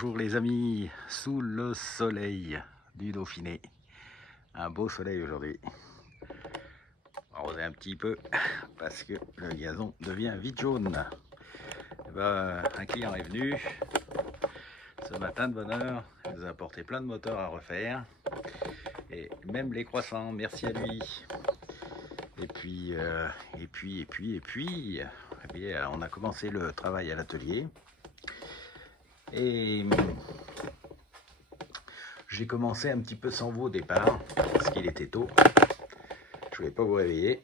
Bonjour les amis, sous le soleil du Dauphiné. Un beau soleil aujourd'hui. Arroser un petit peu parce que le gazon devient vite jaune. Et ben, un client est venu ce matin de bonne heure, il nous a apporté plein de moteurs à refaire. Et même les croissants, merci à lui. Et puis, on a commencé le travail à l'atelier. Et j'ai commencé un petit peu sans vous au départ, parce qu'il était tôt. Je ne voulais pas vous réveiller.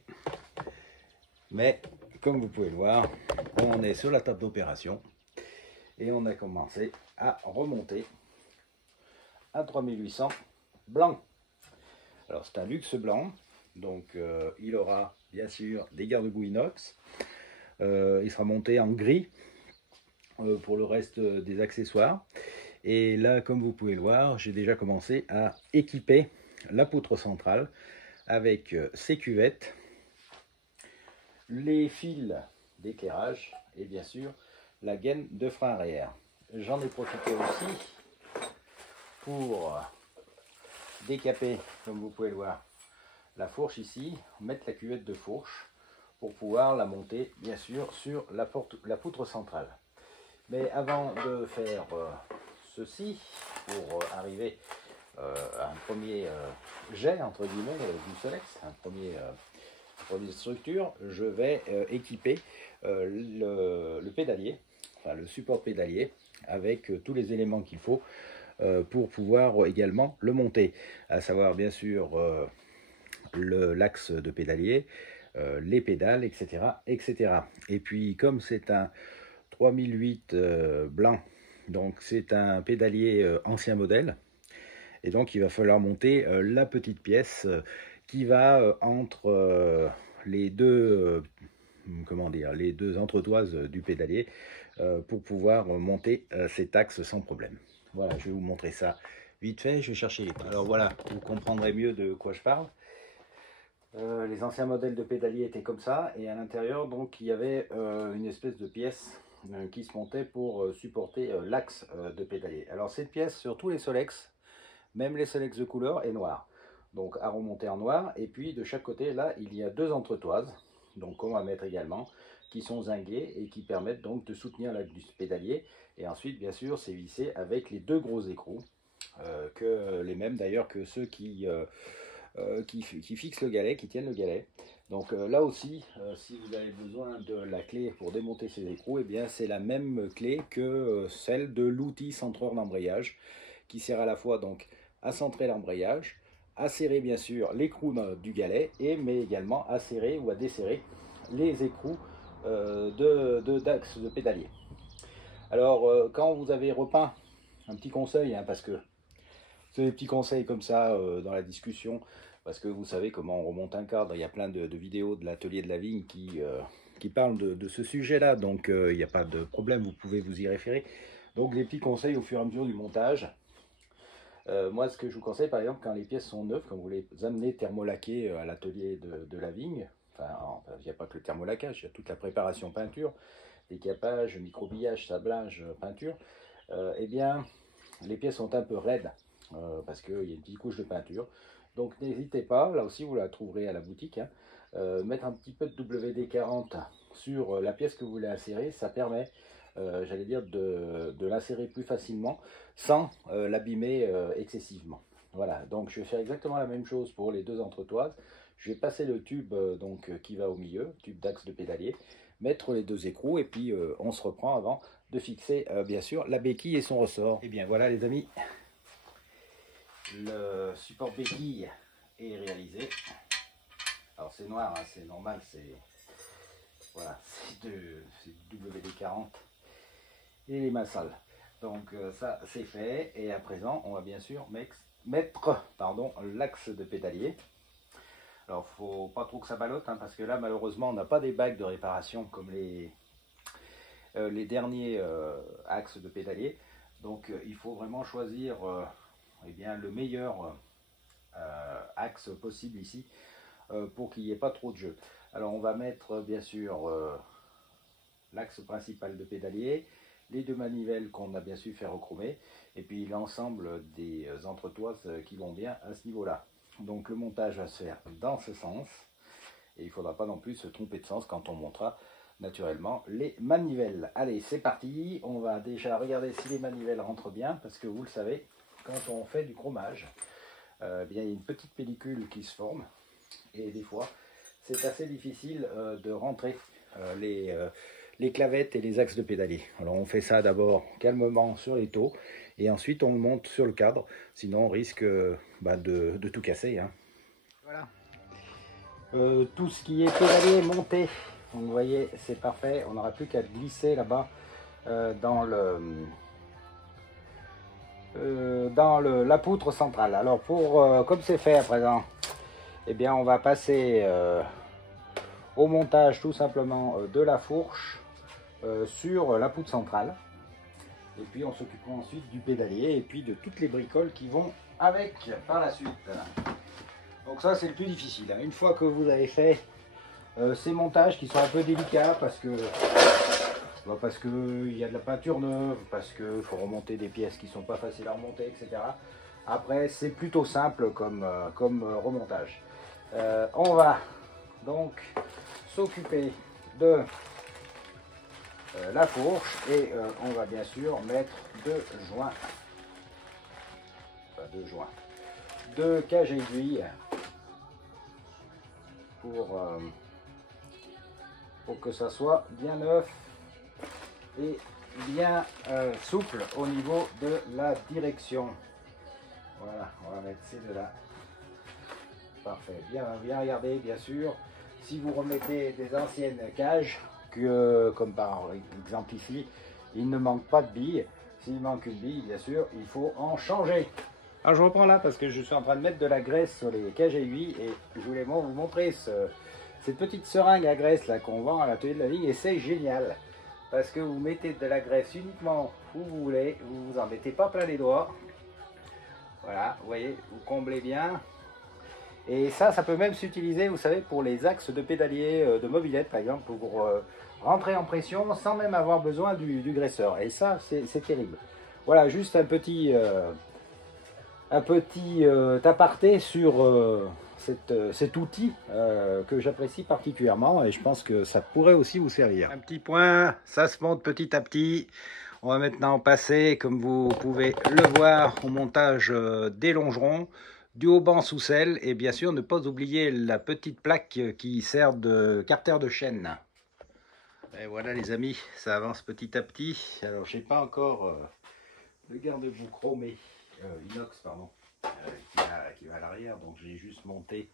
Mais, comme vous pouvez le voir, on est sur la table d'opération. Et on a commencé à remonter un 3800 blanc. Alors c'est un luxe blanc. Donc il aura bien sûr des garde-boue inox. Il sera monté en gris pour le reste des accessoires. Et là, comme vous pouvez le voir, j'ai déjà commencé à équiper la poutre centrale avec ses cuvettes, les fils d'éclairage et bien sûr la gaine de frein arrière. J'en ai profité aussi pour décaper, comme vous pouvez le voir, la fourche ici, mettre la cuvette de fourche pour pouvoir la monter bien sûr sur la poutre centrale. Mais avant de faire ceci, pour arriver à un premier jet entre guillemets du Solex, un première structure, je vais équiper le pédalier, enfin le support pédalier, avec tous les éléments qu'il faut pour pouvoir également le monter, à savoir bien sûr l'axe de pédalier, les pédales, etc., etc. Et puis comme c'est un 3008 blanc, donc c'est un pédalier ancien modèle, et donc il va falloir monter la petite pièce qui va entre les deux les deux entretoises du pédalier pour pouvoir monter cet axe sans problème. Voilà, je vais vous montrer ça vite fait. Je vais chercher les pièces. Alors voilà, vous comprendrez mieux de quoi je parle. Les anciens modèles de pédalier étaient comme ça, et à l'intérieur donc il y avait une espèce de pièce qui se montait pour supporter l'axe de pédalier. Alors cette pièce sur tous les Solex, même les Solex de couleur, est noire, donc à remonter en noir. Et puis de chaque côté là il y a deux entretoises, donc on va mettre également, qui sont zinguées et qui permettent donc de soutenir l'axe du pédalier. Et ensuite bien sûr c'est vissé avec les deux gros écrous, que les mêmes d'ailleurs que ceux qui fixent le galet, qui tiennent le galet. Donc là aussi, si vous avez besoin de la clé pour démonter ces écrous, et bien c'est la même clé que celle de l'outil centreur d'embrayage, qui sert à la fois donc à centrer l'embrayage, à serrer bien sûr l'écrou du galet, mais également à serrer ou à desserrer les écrous d'axe de pédalier. Alors quand vous avez repeint, un petit conseil, parce que c'est des petits conseils comme ça dans la discussion, parce que vous savez comment on remonte un cadre. Il y a plein de vidéos de l'atelier de la vigne qui parlent de ce sujet-là, donc il n'y a pas de problème, vous pouvez vous y référer. Donc des petits conseils au fur et à mesure du montage. Moi, ce que je vous conseille, par exemple, quand les pièces sont neuves, quand vous les amenez thermolaquées à l'atelier de la vigne, enfin, il n'y a pas que le thermolacage, il y a toute la préparation peinture, décapage, microbillage, sablage, peinture, eh bien, les pièces sont un peu raides, parce qu'il y a une petite couche de peinture. Donc n'hésitez pas, là aussi vous la trouverez à la boutique, mettre un petit peu de WD-40 sur la pièce que vous voulez insérer, ça permet, j'allais dire, de l'insérer plus facilement sans l'abîmer excessivement. Voilà, donc je vais faire exactement la même chose pour les deux entretoises. Je vais passer le tube qui va au milieu, tube d'axe de pédalier, mettre les deux écrous, et puis on se reprend avant de fixer bien sûr la béquille et son ressort. Et bien voilà les amis, le support béquille est réalisé. Alors c'est noir, c'est normal, c'est voilà, c'est WD-40 et les massales. Donc ça c'est fait, et à présent on va bien sûr mettre l'axe de pédalier. Alors faut pas trop que ça ballotte, parce que là malheureusement on n'a pas des bagues de réparation comme les derniers axes de pédalier. Donc il faut vraiment choisir eh bien, le meilleur axe possible ici pour qu'il n'y ait pas trop de jeu. Alors on va mettre bien sûr l'axe principal de pédalier, les deux manivelles qu'on a bien su faire chromer, et puis l'ensemble des entretoises qui vont bien à ce niveau-là. Donc le montage va se faire dans ce sens, et il ne faudra pas non plus se tromper de sens quand on montera naturellement les manivelles. Allez, c'est parti, on va déjà regarder si les manivelles rentrent bien, parce que vous le savez, quand on fait du chromage, bien, il y a une petite pellicule qui se forme, et des fois c'est assez difficile de rentrer les clavettes et les axes de pédalier. Alors on fait ça d'abord calmement sur les taux, et ensuite on le monte sur le cadre, sinon on risque de tout casser, hein. Voilà. Tout ce qui est pédalier est monté, vous voyez, c'est parfait. On n'aura plus qu'à glisser là-bas dans la poutre centrale. Alors comme c'est fait à présent, eh bien on va passer au montage tout simplement de la fourche sur la poutre centrale, et puis on s'occupera ensuite du pédalier et puis de toutes les bricoles qui vont avec par la suite. Donc ça c'est le plus difficile. Une fois que vous avez fait ces montages qui sont un peu délicats parce que il y a de la peinture neuve, parce qu'il faut remonter des pièces qui sont pas faciles à remonter, etc. Après c'est plutôt simple comme remontage. On va donc s'occuper de la fourche, et on va bien sûr mettre deux cages aiguilles pour que ça soit bien neuf et bien souple au niveau de la direction. Voilà, on va mettre ces deux là. Parfait, bien regarder bien sûr. Si vous remettez des anciennes cages, comme par exemple ici, il ne manque pas de billes. S'il manque une bille, bien sûr, il faut en changer. Alors je reprends là parce que je suis en train de mettre de la graisse sur les cages aiguilles, et je voulais vous montrer cette petite seringue à graisse là qu'on vend à l'atelier de la vigne, et c'est génial parce que vous mettez de la graisse uniquement où vous voulez, vous vous en mettez pas plein les doigts. Voilà, vous voyez, vous comblez bien. Et ça peut même s'utiliser, vous savez, pour les axes de pédalier de mobilette, par exemple, pour rentrer en pression sans même avoir besoin du graisseur. Et ça, c'est terrible. Voilà, juste un petit aparté sur cet outil que j'apprécie particulièrement, et je pense que ça pourrait aussi vous servir. Un petit point, ça se monte petit à petit. On va maintenant passer, comme vous pouvez le voir, au montage des longerons, du haubans sous selle, et bien sûr ne pas oublier la petite plaque qui sert de carter de chaîne. Et voilà les amis, ça avance petit à petit. Alors j'ai pas encore le garde-boue chromé, inox pardon, qui va à l'arrière, donc j'ai juste monté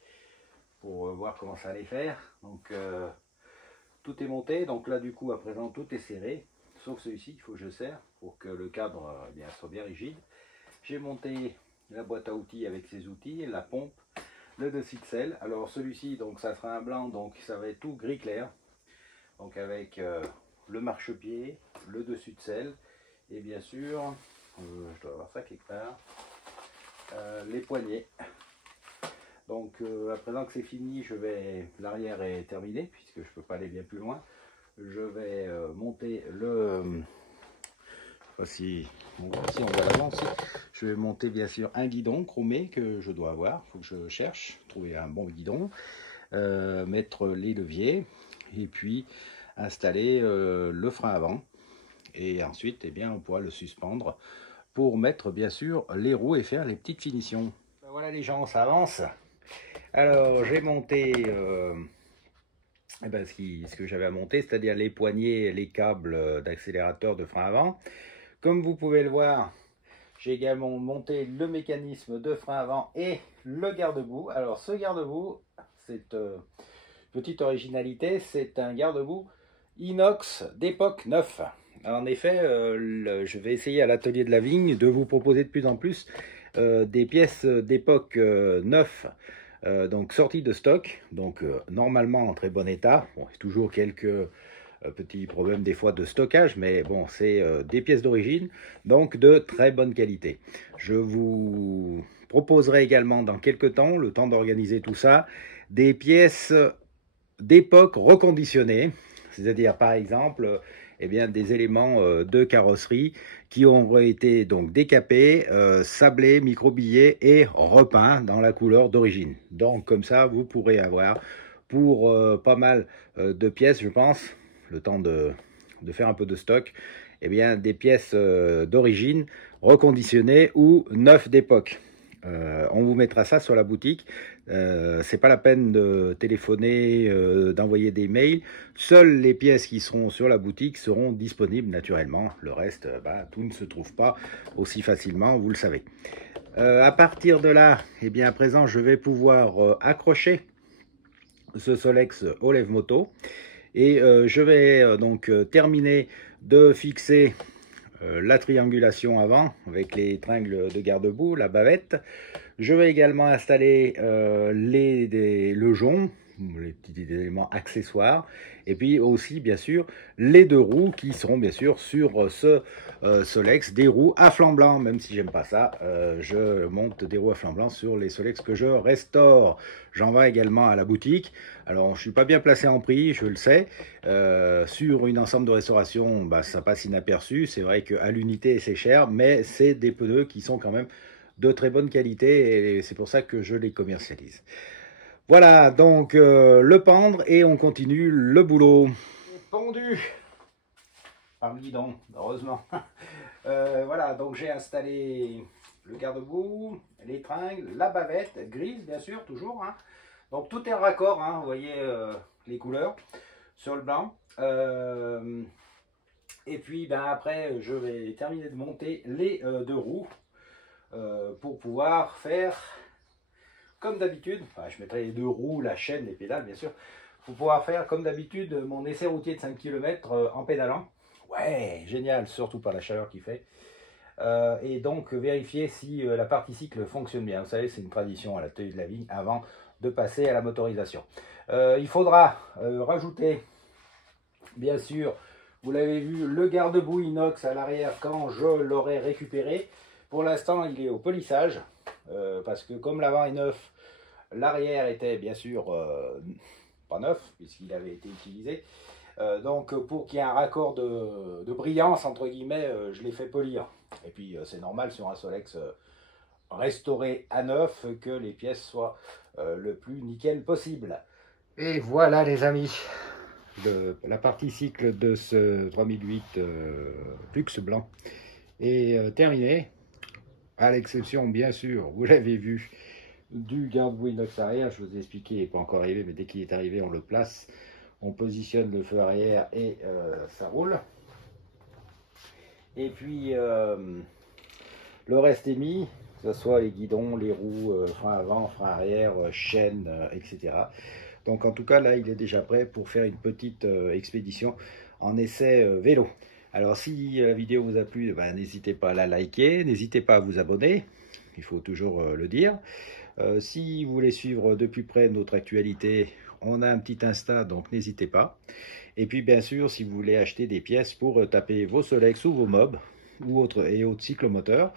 pour voir comment ça allait faire. Donc tout est monté, donc là du coup à présent tout est serré, sauf celui-ci, il faut que je serre pour que le cadre soit bien rigide. J'ai monté la boîte à outils avec ses outils, la pompe, le dessus de selle. Alors celui-ci, donc ça sera un blanc, donc ça va être tout gris clair. Donc avec le marchepied, le dessus de selle, et bien sûr, je dois avoir ça quelque part, les poignées. Donc à présent que c'est fini, l'arrière est terminé, puisque je ne peux pas aller bien plus loin. Je vais monter le... Voici, on voit l'avant aussi. Je vais monter bien sûr un guidon chromé que je dois avoir. Il faut que je cherche, trouver un bon guidon, mettre les leviers, et puis installer le frein avant. Et ensuite, eh bien, on pourra le suspendre pour mettre bien sûr les roues et faire les petites finitions. Ben voilà les gens, ça avance. Alors j'ai monté ce que j'avais à monter, c'est-à-dire les poignées, les câbles d'accélérateur de frein avant. Comme vous pouvez le voir, j'ai également monté le mécanisme de frein avant et le garde-boue. Alors ce garde-boue, c'est petite originalité, c'est un garde-boue inox d'époque 9. En effet, je vais essayer à l'atelier de la vigne de vous proposer de plus en plus des pièces d'époque 9, donc sorties de stock, donc normalement en très bon état. Bon, il y a toujours quelques petits problèmes des fois de stockage, mais bon, c'est des pièces d'origine, donc de très bonne qualité. Je vous proposerai également dans quelques temps, le temps d'organiser tout ça, des pièces d'époque reconditionnées, c'est-à-dire par exemple eh bien, des éléments de carrosserie qui auraient été donc décapés, sablés, microbillés et repeints dans la couleur d'origine. Donc comme ça, vous pourrez avoir pour pas mal de pièces, je pense, le temps de faire un peu de stock, eh bien, des pièces d'origine reconditionnées ou neuves d'époque. On vous mettra ça sur la boutique. C'est pas la peine de téléphoner, d'envoyer des mails. Seules les pièces qui seront sur la boutique seront disponibles naturellement. Le reste, tout ne se trouve pas aussi facilement, vous le savez. À partir de là, eh bien, à présent, je vais pouvoir accrocher ce Solex au lève-moto. Et je vais donc terminer de fixer la triangulation avant avec les tringles de garde-boue, la bavette. Je vais également installer le jonc, les petits éléments accessoires, et puis aussi bien sûr les deux roues qui seront bien sûr sur ce Solex, des roues à flanc blanc. Même si j'aime pas ça, je monte des roues à flanc blanc sur les Solex que je restaure. J'en vais également à la boutique. Alors je suis pas bien placé en prix, je le sais. Sur une ensemble de restauration, ça passe inaperçu. C'est vrai qu'à l'unité c'est cher, mais c'est des pneus qui sont quand même de très bonne qualité et c'est pour ça que je les commercialise. Voilà donc le pendre et on continue le boulot. Pendu par le guidon, heureusement. Voilà, donc j'ai installé le garde-boue, les tringles, la bavette, grise bien sûr, toujours. Hein. Donc tout est en raccord, hein, vous voyez les couleurs sur le blanc. Et puis après, je vais terminer de monter les deux roues pour pouvoir faire comme d'habitude. Enfin, je mettrai les deux roues, la chaîne, les pédales bien sûr, pour pouvoir faire comme d'habitude mon essai routier de 5 km en pédalant. Ouais, génial, surtout par la chaleur qu'il fait. Et donc vérifier si la partie cycle fonctionne bien. Vous savez, c'est une tradition à l'atelier de la vigne avant de passer à la motorisation. Il faudra rajouter, bien sûr, vous l'avez vu, le garde-boue inox à l'arrière quand je l'aurai récupéré. Pour l'instant, il est au polissage, parce que comme l'avant est neuf, l'arrière était bien sûr pas neuf, puisqu'il avait été utilisé. Donc pour qu'il y ait un raccord de brillance, entre guillemets, je l'ai fait polir. Et puis c'est normal sur un Solex restauré à neuf que les pièces soient le plus nickel possible. Et voilà les amis, la partie cycle de ce 3008 luxe blanc est terminée. À l'exception, bien sûr, vous l'avez vu, du garde-boue inox arrière. Je vous ai expliqué, il n'est pas encore arrivé, mais dès qu'il est arrivé, on le place. On positionne le feu arrière et ça roule. Et puis, le reste est mis, que ce soit les guidons, les roues, frein avant, frein arrière, chaîne, etc. Donc, en tout cas, là, il est déjà prêt pour faire une petite expédition en essai vélo. Alors si la vidéo vous a plu, n'hésitez pas à la liker, n'hésitez pas à vous abonner, il faut toujours le dire. Si vous voulez suivre de plus près notre actualité, on a un petit Insta, donc n'hésitez pas. Et puis bien sûr, si vous voulez acheter des pièces pour taper vos Solex ou vos Mob ou autres cyclomoteurs,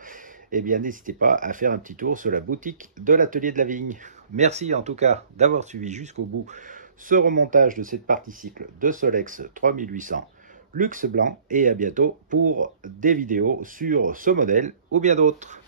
eh bien n'hésitez pas à faire un petit tour sur la boutique de l'atelier de la vigne. Merci en tout cas d'avoir suivi jusqu'au bout ce remontage de cette partie cycle de Solex 3800. Luxe blanc et à bientôt pour des vidéos sur ce modèle ou bien d'autres.